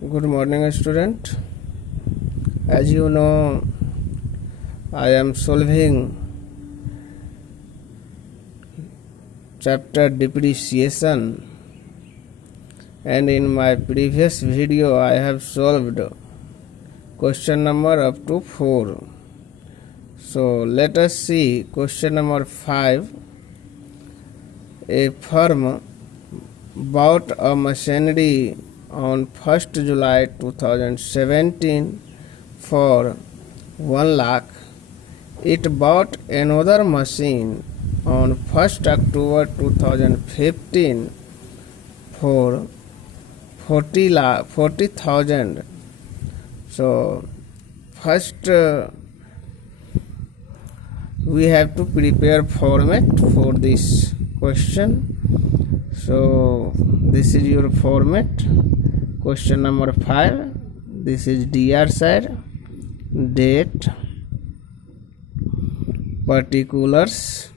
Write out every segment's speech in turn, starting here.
Good morning, student. As you know, I am solving chapter depreciation, and in my previous video I have solved question number up to 4. So let us see question number 5. A firm bought a machinery on 1st July 2017 for 1 lakh. It bought another machine on 1st October 2015 for 40,000. So first we have to prepare format for this question. So this is your format. Question number 5. This is DR side, date, particulars,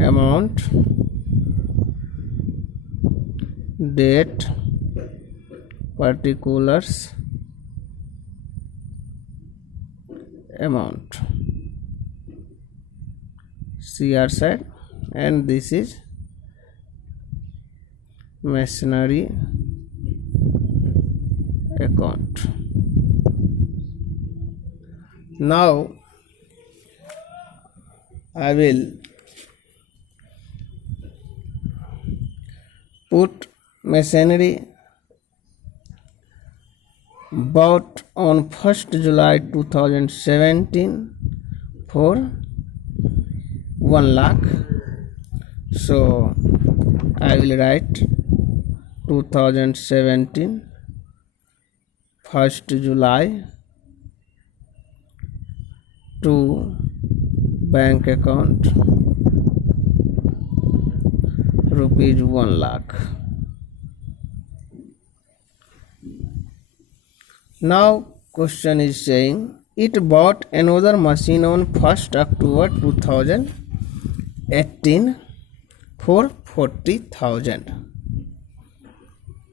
amount, date, particulars, amount, CR side, and this is machinery account. Now I will put machinery bought on 1st July 2017 for 1 lakh. So I will write 2017 1st July to bank account rupees 1 lakh. Now question is saying it bought another machine on 1st October 2018 for 40,000.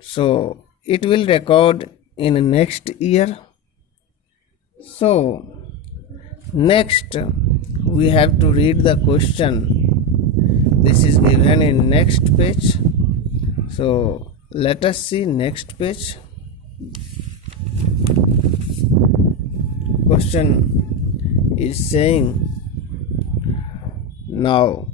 So it will record in next year. So next we have to read the question. This is given in next page. So let us see next page. Question is saying now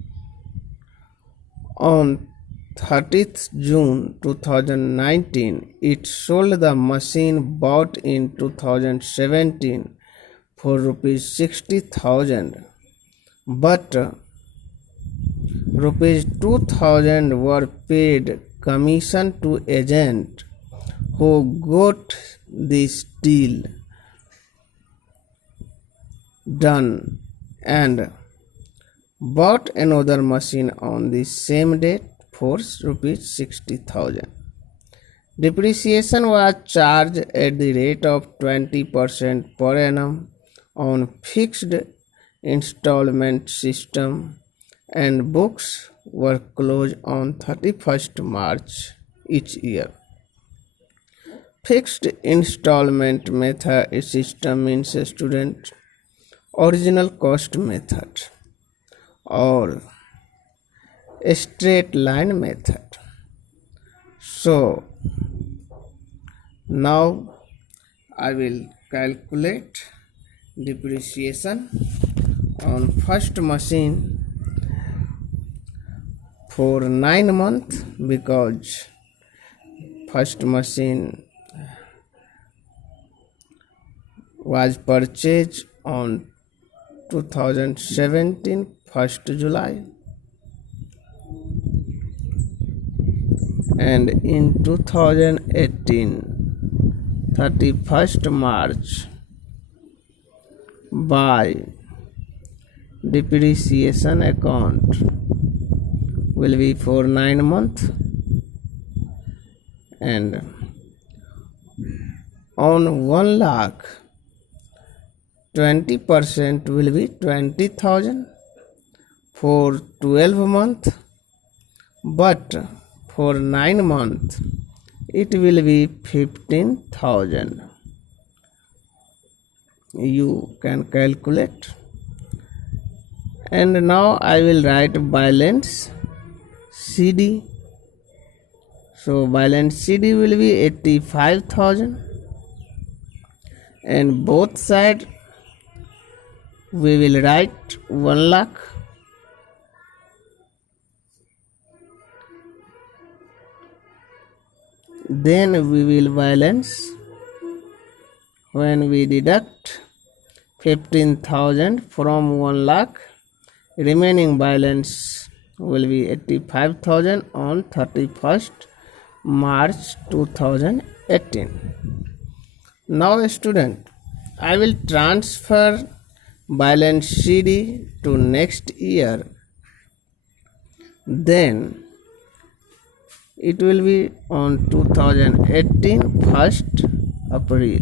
on 30th June 2019 it sold the machine bought in 2017 for rupees 60,000, but rupees 2,000 were paid commission to agent who got this deal done and bought another machine on the same date for rupees 60,000. Depreciation was charged at the rate of 20% per annum on fixed installment system, and books were closed on 31st March each year. Fixed installment method system means a student original cost method or a straight line method. So now I will calculate depreciation on first machine for 9 months because first machine was purchased on 2017 1st July, and in 2018 31st March by depreciation account will be for 9 months, and on 1 lakh 20% will be 20,000 for 12 months, but for 9 months it will be 15,000. You can calculate. And now I will write balance CD. So balance CD will be 85,000, and both sides we will write 1 lakh. Then we will balance when we deduct 15,000 from 1 lakh. Remaining balance will be 85,000 on 31st March 2018. Now student, I will transfer balance CD to next year. Then it will be on 2018 1st April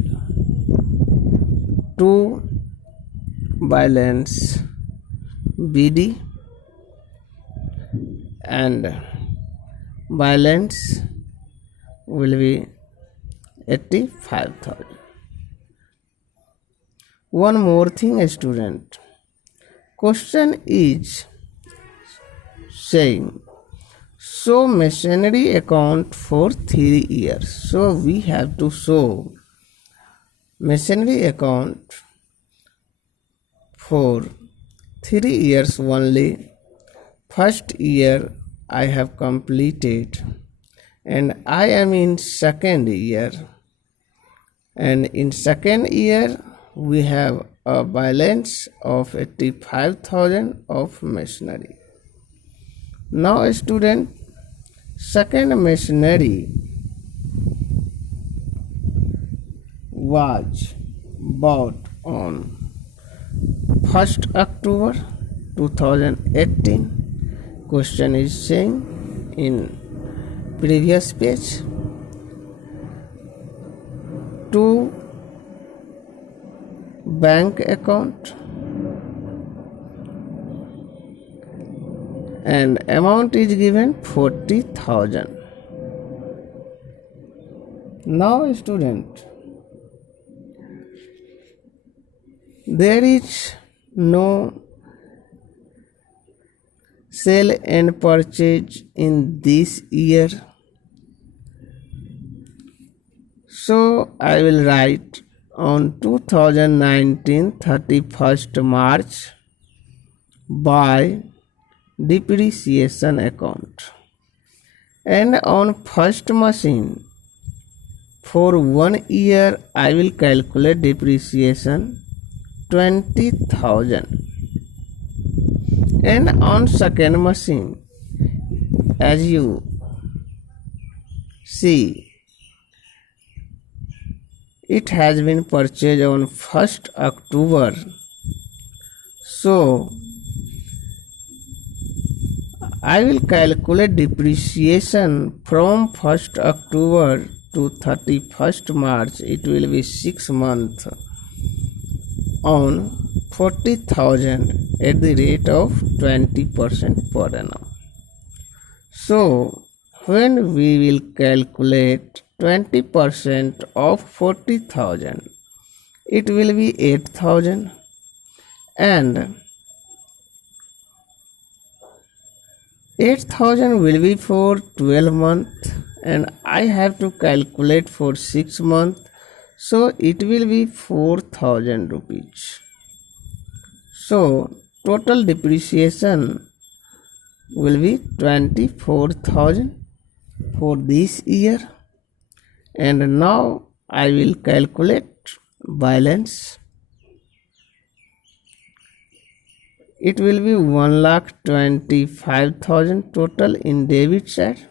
to balance BD, and balance will be 85,000. One more thing, student. Question is saying show machinery account for 3 years. So we have to show machinery account for 3 years only. First year I have completed and I am in second year, and in second year we have a balance of 85,000 of machinery. Now student, second machinery was bought on 1st October 2018. Question is saying in previous page to bank account, and amount is given 40,000. Now student, there is no sale and purchase in this year, so I will write on 2019 31st March by depreciation account, and on first machine for 1 year I will calculate depreciation 20,000, and on second machine, as you see, it has been purchased on 1st October, so I will calculate depreciation from 1st October to 31st March. It will be 6 months on 40,000 at the rate of 20% per annum. So when we will calculate 20% of 40,000, it will be 8,000, and 8,000 will be for 12 months, and I have to calculate for 6 months, so it will be 4,000 rupees. So total depreciation will be 24,000 for this year. And now I will calculate balance. It will be 1,25,000 total in debit side,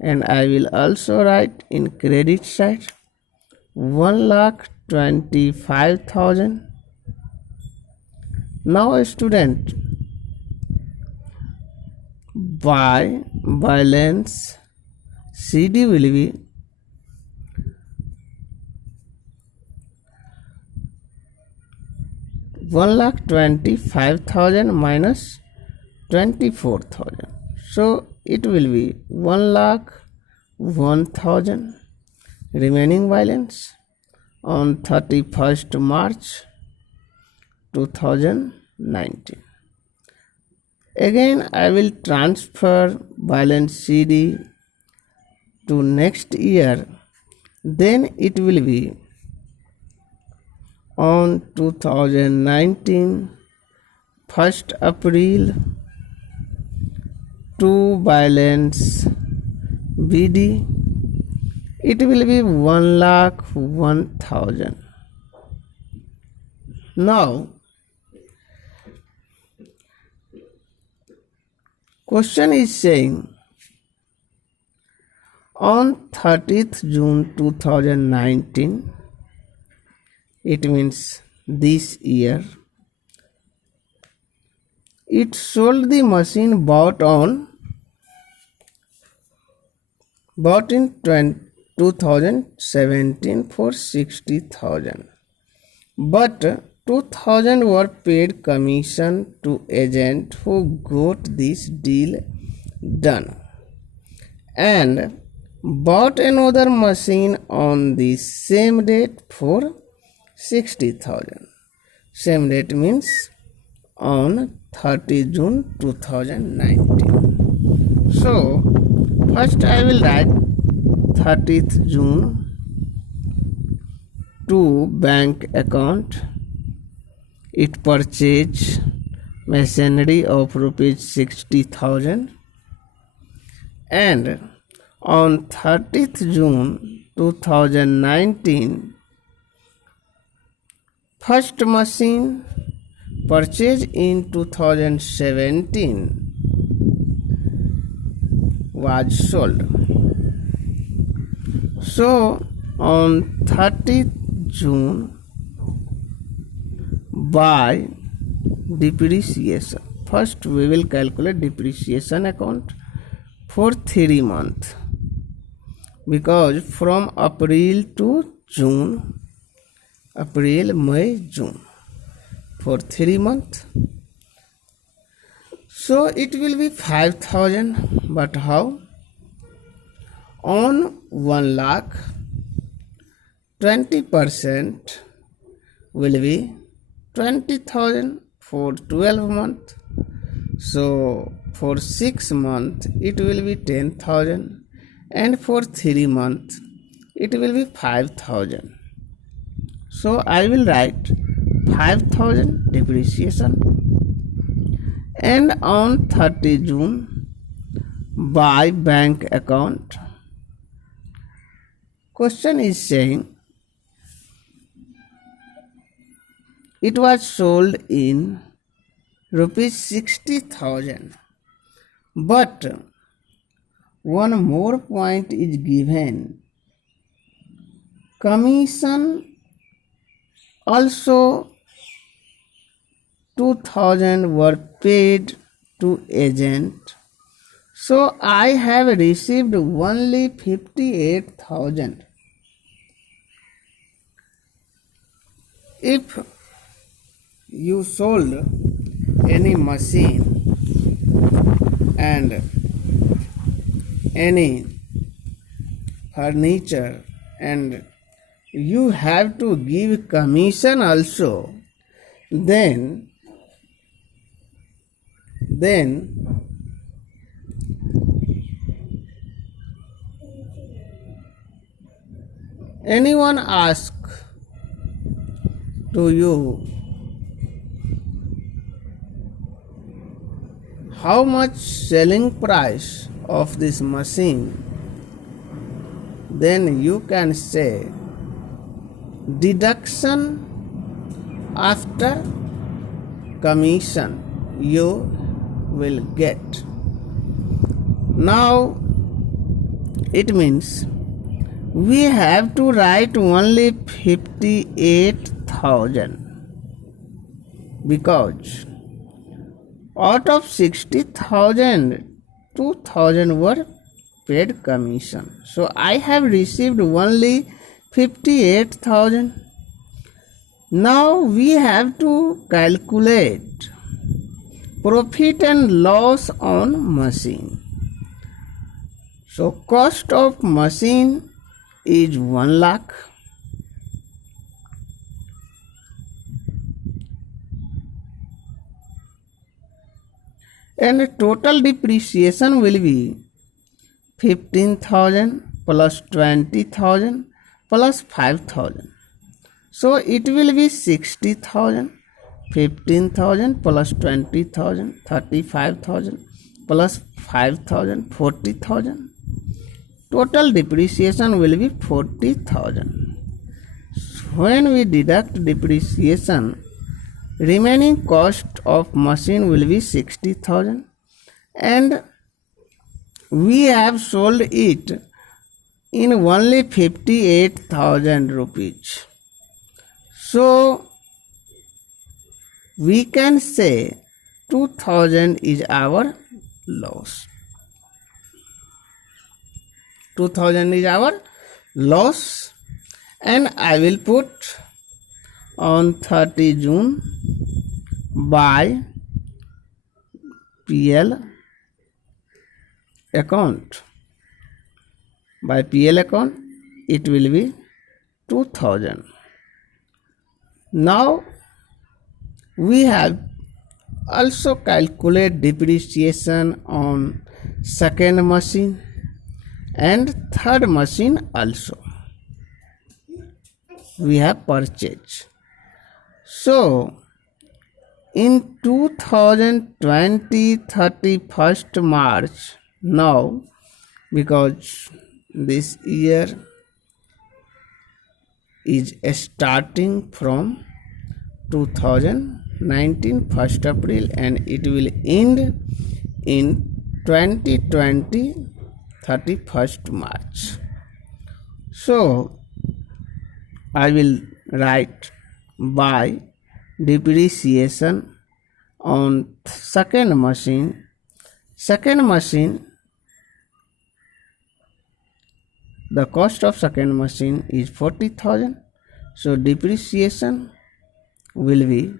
and I will also write in credit side 1,25,000. Now student, by balance CD will be 1,25,000 minus 24,000. So it will be 1,01,000 remaining balance on 31st March 2019. Again I will transfer balance CD to next year, then it will be on 2019 1st April to balance BD, it will be 1,01,000. Now question is saying on 30th June 2019, it means this year, it sold the machine bought in 2017 for 60,000, but 2,000 were paid commission to agent who got this deal done, and bought another machine on the same date for 60,000. Same date means on 30 June 2019. So first I will write 30th June to bank account. It purchased machinery of rupees 60,000, and on 30th June 2019, first machine purchased in 2017 was sold. So on 30th June, by depreciation, first we will calculate depreciation account for 3 months, because from April to June, April, May, June, for 3 months. So it will be 5,000, but how? On 1 lakh, 20% will be 20,000 for 12 months. So for 6 months it will be 10,000, and for 3 months it will be 5,000. So I will write 5,000 depreciation, and on 30 June by bank account. Question is saying it was sold in rupees 60,000, but one more point is given. Commission also 2,000 were paid to agent. So I have received only 58,000. If you sold any machine and any furniture and you have to give commission also, then anyone ask to you how much selling price of this machine, then you can say deduction after commission you will get. Now it means we have to write only 58,000, because out of 60,000, 2,000 were paid commission. So I have received only 58,000. Now we have to calculate profit and loss on machine. So cost of machine is 1 lakh. And total depreciation will be 15,000 plus 20,000 plus 5,000. So it will be 60,000. 15,000 plus 20,000, 35,000 plus 5,000, 40,000. Total depreciation will be 40,000. When we deduct depreciation, remaining cost of machine will be 60,000, and we have sold it in only 58,000 rupees. So we can say 2,000 is our loss. 2,000 is our loss, and I will put on 30 June by PL account. By PL account it will be 2,000. Now we have also calculate depreciation on second machine and third machine also we have purchased. So in 2020 31st March, now because this year is starting from 2019 1st April and it will end in 2020 31st March. So I will write by depreciation on second machine. Second machine, the cost of second machine is 40,000. So depreciation will be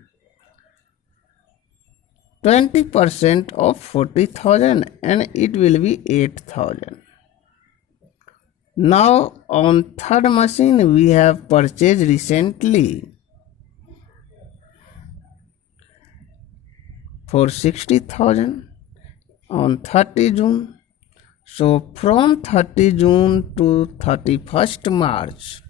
20% of 40,000 and it will be 8,000. Now on third machine we have purchased recently for 60,000 on 30 June. So from 30 June to 31st March,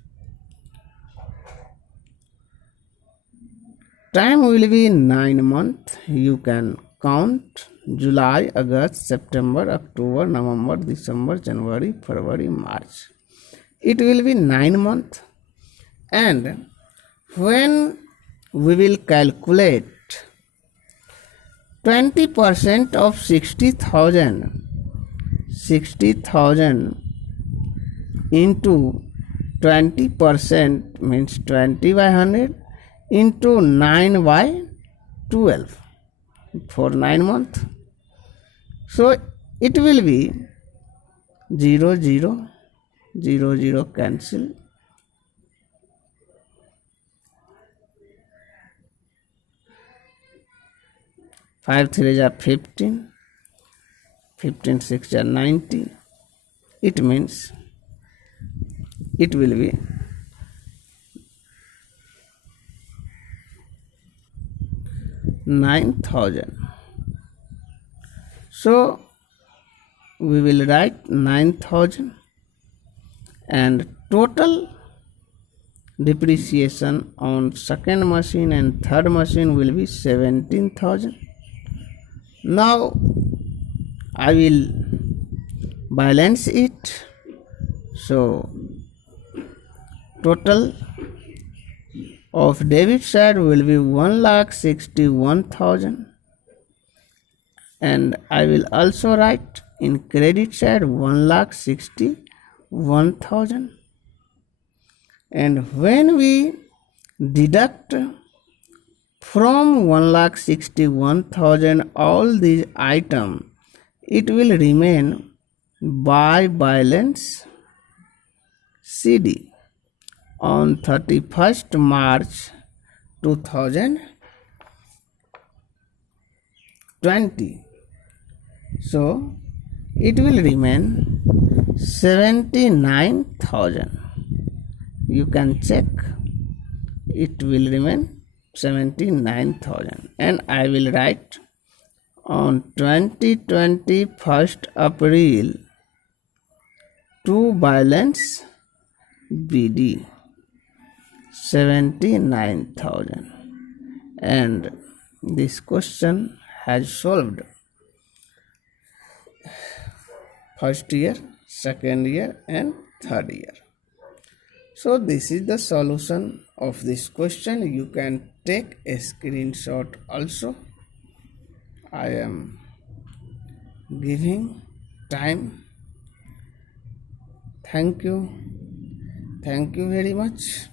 time will be 9 months. You can count July, August, September, October, November, December, January, February, March. It will be 9 months. And when we will calculate 20% of 60,000 into 20% means 20 by 100 into 9 by 12 for 9 months. So it will be 0, 0, 0, 0 cancel. 5 3 are 15, 15 6 are 90. It means it will be 9,000. So we will write 9,000 and total depreciation on second machine and third machine will be 17,000. Now I will balance it. So total of debit side will be 1,61,000 and I will also write in credit side 1,61,000. And when we deduct from 1,61,000 all these items, it will remain by balance CD on 31st March 2020. 20. So it will remain 79,000. You can check. It will remain 79,000, and I will write on 21st April to balance BD 79,000, and this question has solved first year, second year, and third year. So this is the solution of this question. You can take a screenshot also. I am giving time. Thank you very much.